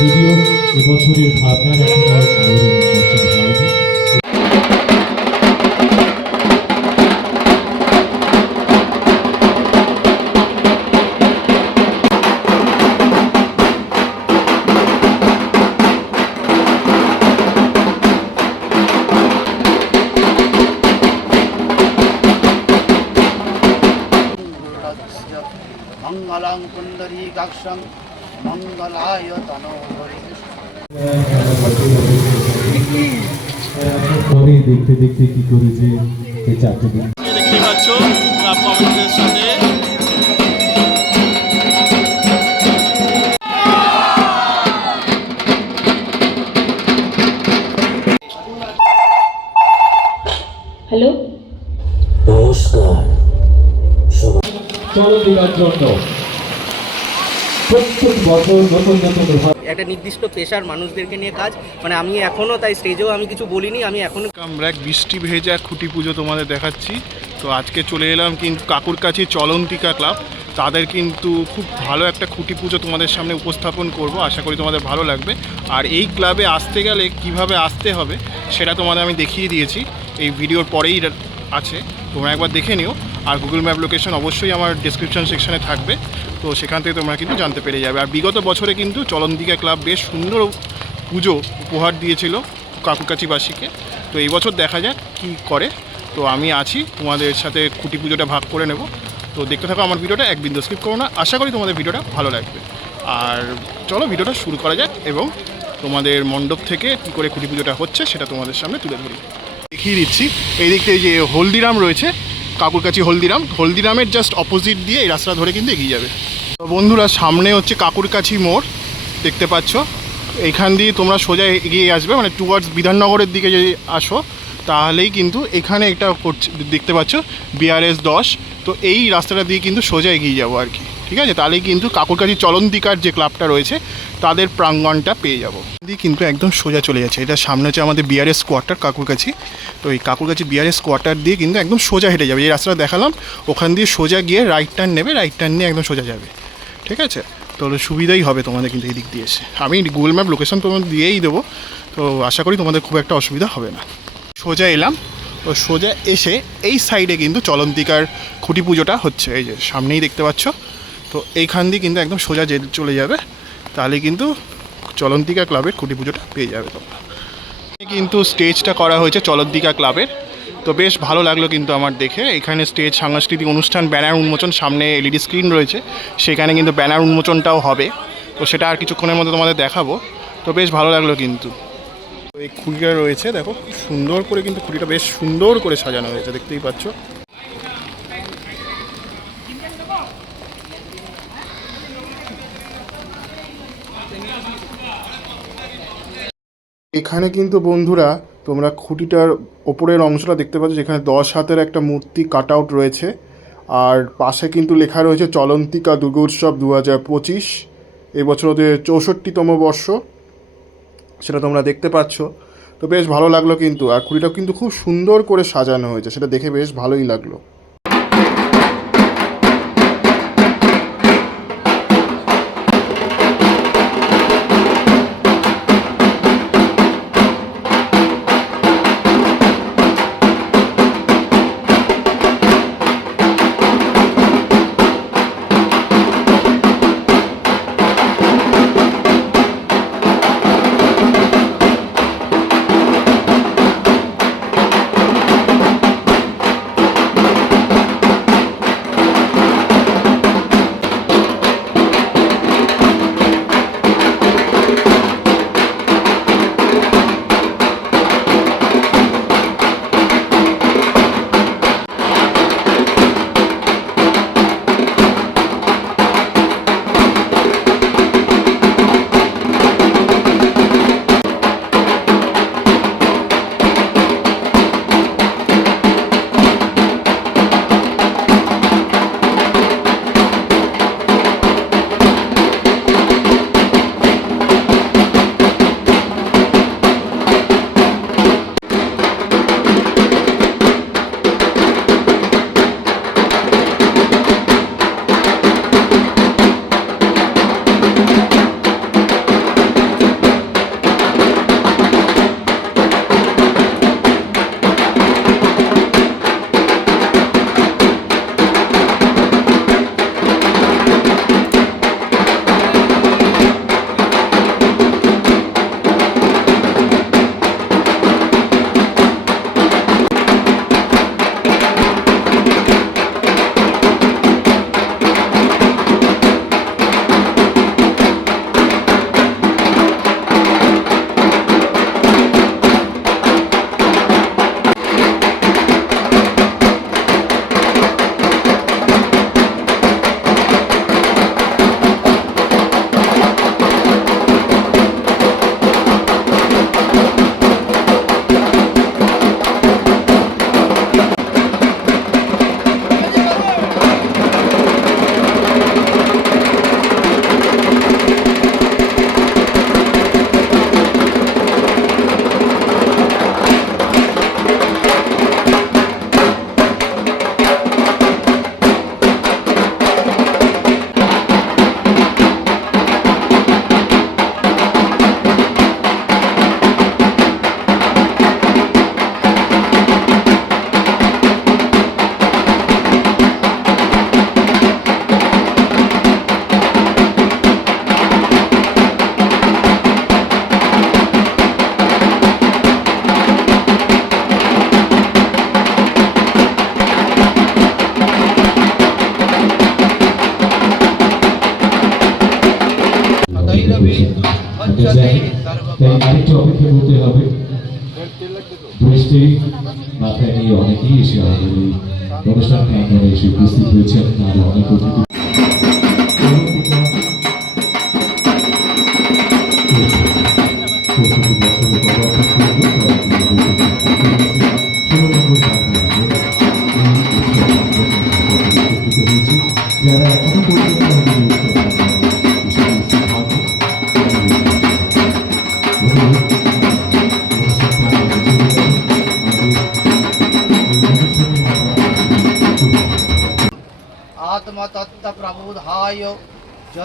যদিও এবছরের ভাবনার এখনও কারোর পরে দেখতে দেখতে কি করেছে এই চারটে দিন। দেখতে পাচ্ছ ক্লাব সাথে। হ্যালো? চলো দেওয়ার জন্য প্রত্যেক বছর নতুন নতুন একটা নির্দিষ্ট পেশার মানুষদেরকে নিয়ে কাজ। মানে আমি এখনও তাই স্টেজেও আমি কিছু বলিনি আমি এখনও আমরা এক বৃষ্টি ভেজা খুঁটি পুজো তোমাদের দেখাচ্ছি। তো আজকে চলে এলাম কিন্তু কাকুর কাছে চলন্তিকা ক্লাব। তাদের কিন্তু খুব ভালো একটা খুঁটি পুজো তোমাদের সামনে উপস্থাপন করব। আশা করি তোমাদের ভালো লাগবে। আর এই ক্লাবে আসতে গেলে কীভাবে আসতে হবে সেটা তোমাদের আমি দেখিয়ে দিয়েছি। এই ভিডিওর পরেই আছে। তোমরা একবার দেখে নিও। আর গুগল ম্যাপ লোকেশন অবশ্যই আমার ডিসক্রিপশন সেকশনে থাকবে। তো সেখান থেকে তোমরা কিন্তু জানতে পেরে যাবে। আর বিগত বছরে কিন্তু চলন্দিকা ক্লাব বেশ সুন্দর পুজো উপহার দিয়েছিল কাকুরকাছিবাসীকে তো এই বছর দেখা যাক কি করে। তো আমি আছি, তোমাদের সাথে খুঁটি পুজোটা ভাগ করে নেব। তো দেখতে থাকো আমার ভিডিওটা, এক বিন্দু স্কিপ করো না। আশা করি তোমাদের ভিডিওটা ভালো লাগবে। আর চলো ভিডিওটা শুরু করা যাক এবং তোমাদের মণ্ডপ থেকে কী করে খুঁটি পুজোটা হচ্ছে সেটা তোমাদের সামনে তুলে ধরি। দেখিয়ে দিচ্ছি। এই দিকটা এই যে হলদিরাম রয়েছে কাকুরকাছি হলদিরাম। হলদিরামের জাস্ট অপোজিট দিয়ে এই রাস্তা ধরে কিন্তু এগিয়ে যাবে। তো বন্ধুরা, সামনে হচ্ছে কাকুরকাছি মোড়, দেখতে পাচ্ছ। এইখান দিয়ে তোমরা সোজা এগিয়ে আসবে মানে টুয়ার্ডস বিধাননগরের দিকে যদি আসো, তাহলেই কিন্তু এখানে একটা করছে, দেখতে পাচ্ছ বিআরএস দশ। তো এই রাস্তাটা দিয়ে কিন্তু সোজা এগিয়ে যাব আর কি। ঠিক আছে? তাহলে কিন্তু কাকুরকাছি চলন্তিকার যে ক্লাবটা রয়েছে, তাদের প্রাঙ্গণটা পেয়ে যাব। দিয়ে কিন্তু একদম সোজা চলে যাচ্ছে। এটা সামনে হচ্ছে আমাদের বিআরএস কোয়ার্টার কাকুরকাছি। তো এই কাকুরকাছি বিআরএস কোয়ার্টার দিয়ে কিন্তু একদম সোজা হেঁটে যাবে। এই রাস্তাটা দেখালাম, ওখান দিয়ে সোজা গিয়ে রাইট টার্ন নেবে রাইট টার্ন নিয়ে একদম সোজা যাবে। ঠিক আছে? তাহলে সুবিধাই হবে তোমাদের কিন্তু এই দিক দিয়ে এসে। আমি গুগল ম্যাপ লোকেশন তোমাদের দিয়েই দেবো। তো আশা করি তোমাদের খুব একটা অসুবিধা হবে না। সোজা এলাম। তো সোজা এসে এই সাইডে কিন্তু চলন্তিকার খুঁটি পুজোটা হচ্ছে। এই যে সামনেই দেখতে পাচ্ছ। তো এইখান দিয়ে কিন্তু একদম সোজা যে চলে যাবে, তাহলে কিন্তু চলন্তিকা ক্লাবের খুঁটি পুজোটা পেয়ে যাবে তোমরা। কিন্তু স্টেজটা করা হয়েছে চলন্তিকা ক্লাবের। তো বেশ ভালো লাগল কিন্তু আমার দেখে। এখানে স্টেজ সাংস্কৃতিক অনুষ্ঠান ব্যানার উন্মোচন, সামনে এলইডি স্ক্রিন রয়েছে। সেখানে কিন্তু ব্যানার উন্মোচনটাও হবে। তো সেটা আর কিছুক্ষণের মধ্যে তোমাদের দেখাবো। তো বেশ ভালো লাগল কিন্তু। এই খুঁটিটা রয়েছে, দেখো সুন্দর করে কিন্তু খুঁটিটা বেশ সুন্দর করে সাজানো হয়েছে, দেখতেই পাচ্ছ। এখানে কিন্তু বন্ধুরা, তোমরা খুঁটিটার ওপরের অংশটা দেখতে পাচ্ছ, যেখানে দশ হাতের একটা মূর্তি কাট আউট রয়েছে। আর পাশে কিন্তু লেখা রয়েছে, চলন্তিকা দুর্গোৎসব দু হাজার পঁচিশ, এবছর ওদের চৌষট্টিতম বর্ষ। সেটা তোমরা দেখতে পাচ্ছ। তো বেশ ভালো লাগল কিন্তু। আর খুঁটিটা কিন্তু খুব সুন্দর করে সাজানো হয়েছে। সেটা দেখে বেশ ভালোই লাগল।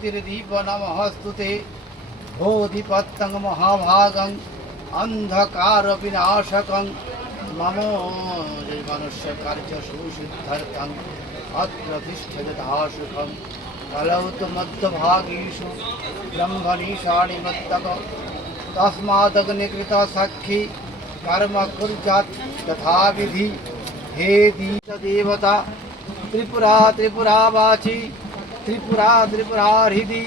ज्योतिर्दीपनमहस्तुते बोधिपत्तङ्गमहाभागम् अन्धकारविनाशकं। ममो मनुष्यकार्यसुसिद्ध्यर्थम् अत्र तिष्ठदाशुकं कलौ कलौत मध्यभागीषु ब्रह्मणीषाणि मत्तक तस्मादग्निकृतसखि कर्म कुर्यात् तथा विधि हे दीतदेवता त्रिपुरा वाची त्रिपुरा त्रिपुराहृदि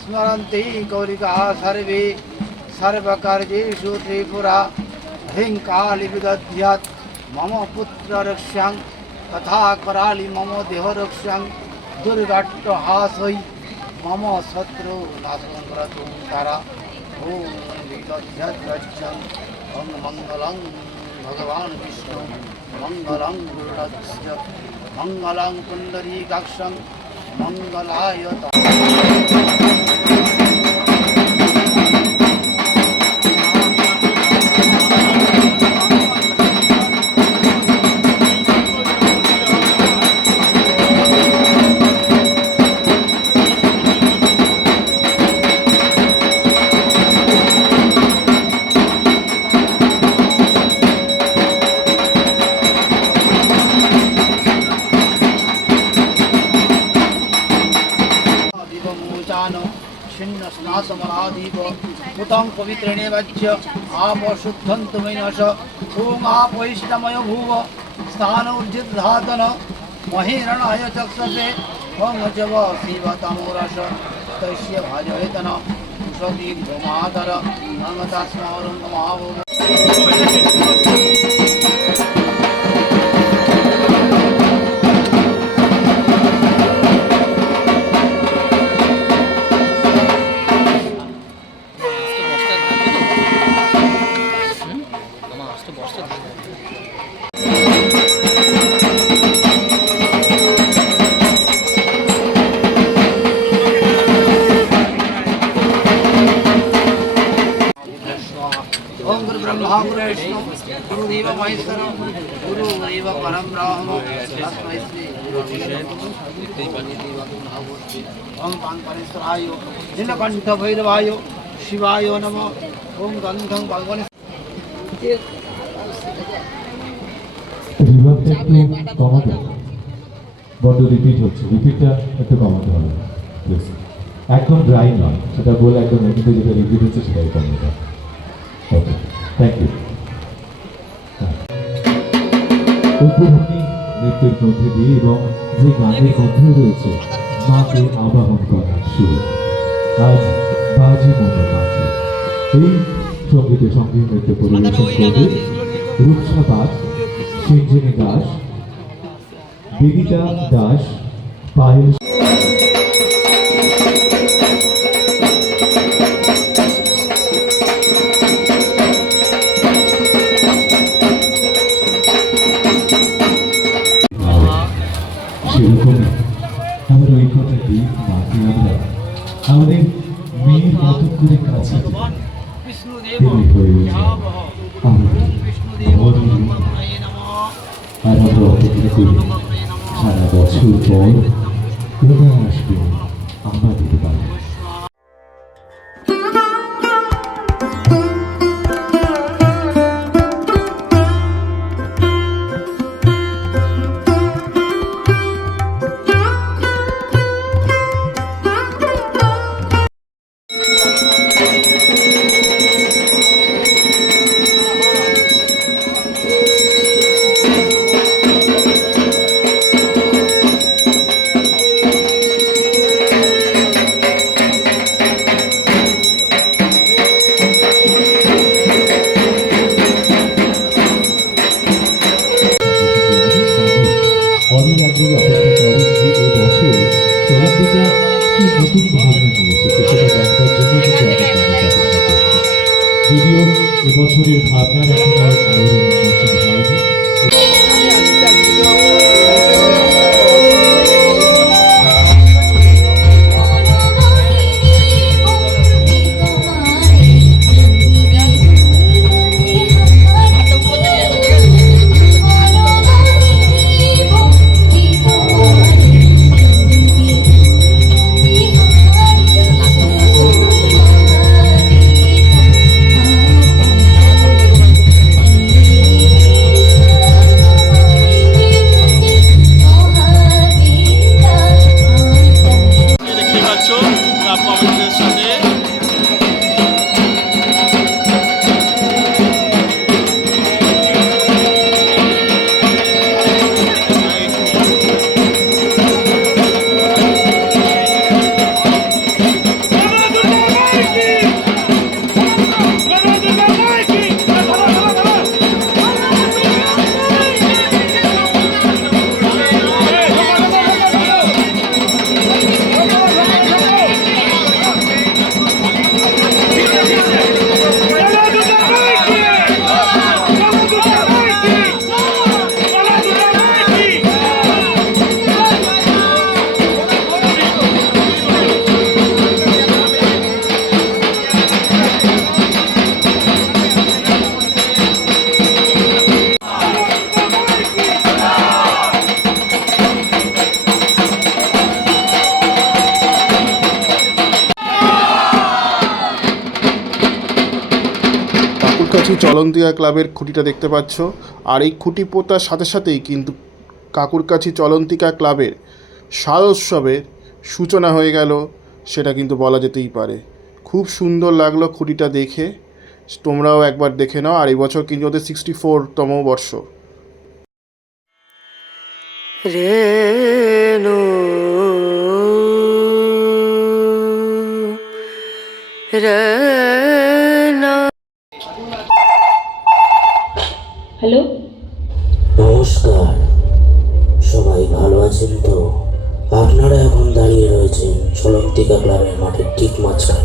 स्मरन्ति गौरिकाः सर्वे सर्वकार्येषु त्रिपुरा ह्रीङ्कालि विदध्यात् मम पुत्ररक्ष्यां तथा करालि मम देहरक्ष्यां दुर्घट्टहासै, मम शत्रु नाशनं करतु तारा ॐ विदध्यद्रक्षं ॐ विष्णु, मङ्गलं गुरुरस्य मङ्गलं पुण्डरीकाक्षं মঙ্গলায় বাচ্য আপশুদ্ধং তুমি নস ওং আপৈষ্ণময় ভুব স্থান ঊর্জিত ধাতন মহিরণায় চক্ষসে ওং চব শিব তমোরস তৈশ্য ভাজয়েতন গুরু এব পরম ব্রহ্ম তস্মৈ শ্রী ওম পাঙ্করেশ্বরায় নীলকণ্ঠ ভৈরবায় শিবায় নম ওম গন্ধং বড্ড রিপিট হচ্ছে রিপিটটা একটু কমাতে হবে একদম ড্রাই নয় সেটা বলে একদম যেটা রিপিট হচ্ছে সেটাই কমাতে হবে ওকে থ্যাংক ইউ উদ্বোধনী নৃত্যের মধ্যে দিয়ে এবং যে গানের মধ্যে রয়েছে, মাকে আবাহন করার শুরু আজ বাজে মতো মাঝে এই সঙ্গীতের সঙ্গে নৃত্য পরিবেশন করবে রূপসা পাঠ সিঞ্জিনী দাস বিদিতা দাস, পায়েল আমরা অপেক্ষা করি সারা বছর পর চলন্তিয়া ক্লাবের খুঁটিটা দেখতে পাচ্ছ। আর এই খুঁটি পোতার সাথে সাথেই কিন্তু কাকুরকাছি চলন্তিকা ক্লাবের শাল উৎসবের সূচনা হয়ে গেল, সেটা কিন্তু বলা যেতেই পারে। খুব সুন্দর লাগল খুঁটিটা দেখে। তোমরাও একবার দেখে নাও, আর এই বছর কিন্তু ওদের সিক্সটি ফোরতম বর্ষ রেণু হ্যালো? নমস্কার। সবাই ভালো আছেন তো? আপনারা এখন দাঁড়িয়ে রয়েছেন সলন্তিকা ক্লাবের মাঠের ঠিক মাঝখানে।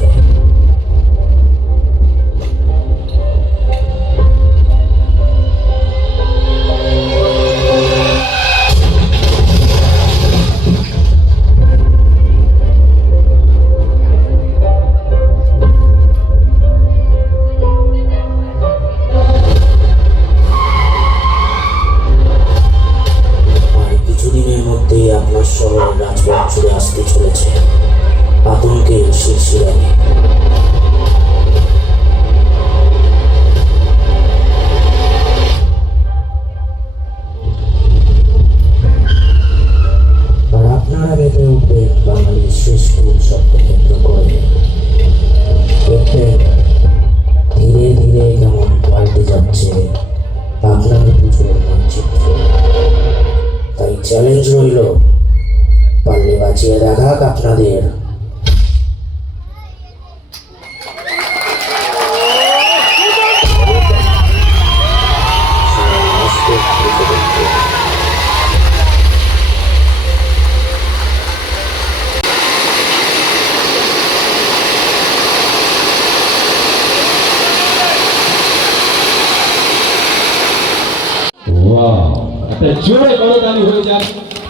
জোরে করতালি হয়ে যাক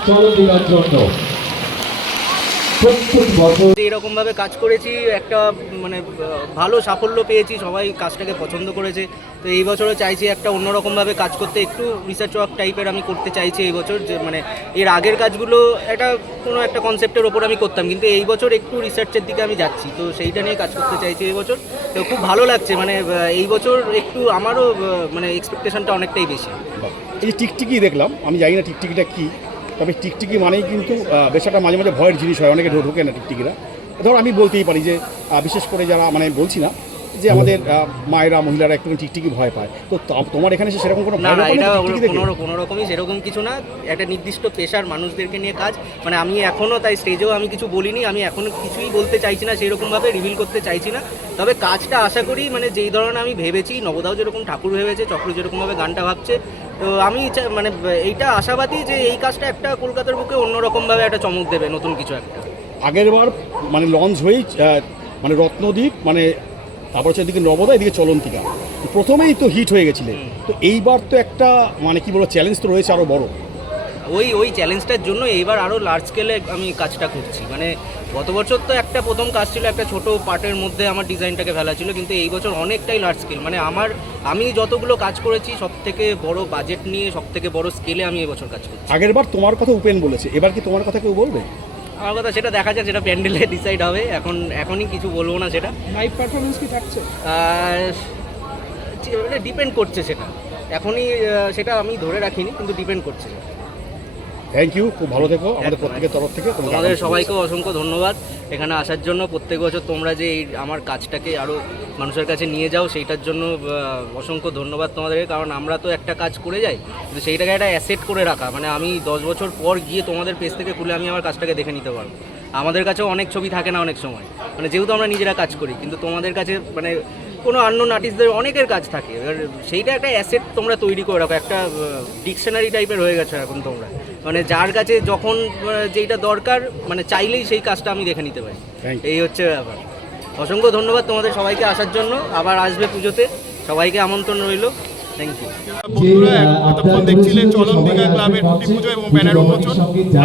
চলন্তিকার জন্য। যে এরকমভাবে কাজ করেছি, একটা মানে ভালো সাফল্য পেয়েছি, সবাই কাজটাকে পছন্দ করেছে। তো এই বছরও চাইছি একটা অন্যরকমভাবে কাজ করতে, একটু রিসার্চ ওয়ার্ক টাইপের আমি করতে চাইছি এই বছর, যে মানে এর আগের কাজগুলো একটা, কোনো একটা কনসেপ্টের ওপর আমি করতাম, কিন্তু এই বছর একটু রিসার্চের দিকে আমি যাচ্ছি। তো সেইটা নিয়ে কাজ করতে চাইছি এই বছর। তো খুব ভালো লাগছে মানে এই বছর একটু আমারও মানে এক্সপেকটেশনটা অনেকটাই বেশি। এই যে টিকটিকি দেখলাম, আমি জানি না টিকটিকিটা কী, তবে টিকটিকি মানেই কিন্তু বেশ একটা মাঝে মাঝে ভয়ের জিনিস হয়, অনেকে ঢোকে না টিকটিকিরা। ধর আমি বলতেই পারি যে বিশেষ করে যারা মানে বলছি না যে আমাদের মায়েরা মহিলারা একটু টিকটিকি ভয় পায়। তো তোমার এখানে সেরকম কোনো না এটা কোনো কোনো রকমই সেরকম কিছু না। একটা নির্দিষ্ট পেশার মানুষদেরকে নিয়ে কাজ। মানে আমি এখনও তাই স্টেজেও আমি কিছু বলিনি। আমি এখনও কিছুই বলতে চাইছি না সেই রকমভাবে রিভিল করতে চাইছি না। তবে কাজটা আশা করি মানে যেই ধরনের আমি ভেবেছি নবদাও যেরকম ঠাকুর ভেবেছে চক্র যেরকমভাবে গানটা ভাবছে তো আমি মানে এইটা আশাবাদী যে এই কাজটা একটা কলকাতার বুকে অন্যরকমভাবে একটা চমক দেবে নতুন কিছু একটা। আগের বার মানে লঞ্চ হয়েই মানে রত্নদ্বীপ মানে তারপর হচ্ছে এদিকে নবদা এদিকে চলন্তিকা। প্রথমেই তো হিট হয়ে গেছিলে। তো এইবার তো একটা মানে কি বলব চ্যালেঞ্জ তো রয়েছে আরও বড়। ওই ওই চ্যালেঞ্জটার জন্য এইবার আরও লার্জ স্কেলে আমি কাজটা করছি। মানে গত বছর তো একটা প্রথম কাজ ছিল একটা ছোট পার্টের মধ্যে আমার ডিজাইনটাকে ফেলা ছিল কিন্তু এই বছর অনেকটাই লার্জ স্কেল মানে আমার আমি যতগুলো কাজ করেছি সব থেকে বড় বাজেট নিয়ে সব থেকে বড় স্কেলে আমি এবছর কাজ করছি। আগের বার তোমার কথা উপেন বলেছে। এবার কি তোমার কথা কেউ বলবে? আমার কথা সেটা দেখা যাক সেটা প্যান্ডেলে ডিসাইড হবে। এখন এখনই কিছু বলব না সেটা। লাইভ পারফরমেন্স কি থাকছে? ডিপেন্ড করছে সেটা। এখনই সেটা আমি ধরে রাখিনি কিন্তু ডিপেন্ড করছে। থ্যাংক ইউ খুব ভালো থেকো আমাদের প্রত্যেকের তরফ থেকে তোমাদের আগামী সবাইকে অসংখ্য ধন্যবাদ। এখানে আসার জন্য প্রত্যেক বছর তোমরা যে এই আমার কাজটাকে আরও মানুষের কাছে নিয়ে যাও সেইটার জন্য অসংখ্য ধন্যবাদ তোমাদেরকে। কারণ আমরা তো একটা কাজ করে যাই কিন্তু সেইটাকে একটা অ্যাসেট করে রাখা। মানে আমি দশ বছর পর গিয়ে তোমাদের পেজ থেকে খুলে আমি আমার কাজটাকে দেখে নিতে পারব। আমাদের কাছেও অনেক ছবি থাকে না অনেক সময়। মানে যেহেতু আমরা নিজেরা কাজ করি কিন্তু তোমাদের কাছে মানে কোনো আন্ন আর্টিস্টদের অনেকের কাজ থাকে। এবার সেইটা একটা অ্যাসেট তোমরা তৈরি করে রাখো একটা ডিকশনারি টাইপের হয়ে গেছে এখন তোমরা। মানে যার কাছে যখন যেইটা দরকার মানে চাইলেই সেই কাজটা আমি দেখে নিতে পারি। এই হচ্ছে ব্যাপার। অসংখ্য ধন্যবাদ তোমাদের সবাইকে আসার জন্য। আবার আসবে পুজোতে। সবাইকে আমন্ত্রণ রইল। বন্ধুরা এতক্ষণ চলন চলন্তিকা ক্লাবের খুঁটি পুজো এবং ব্যানার উন্মোচন।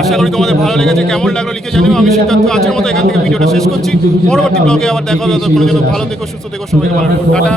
আশা করি তোমাদের ভালো লেগেছে কেমন লাগল লিখে জানিও। আমি সিদ্ধার্থ আজকের মতো এখান থেকে ভিডিওটা শেষ করছি। পরবর্তী ব্লগে আবার দেখা হবে। ততক্ষণ যেন ভালো থেকো সুস্থ থেকো সবাইকে ভালো টাটা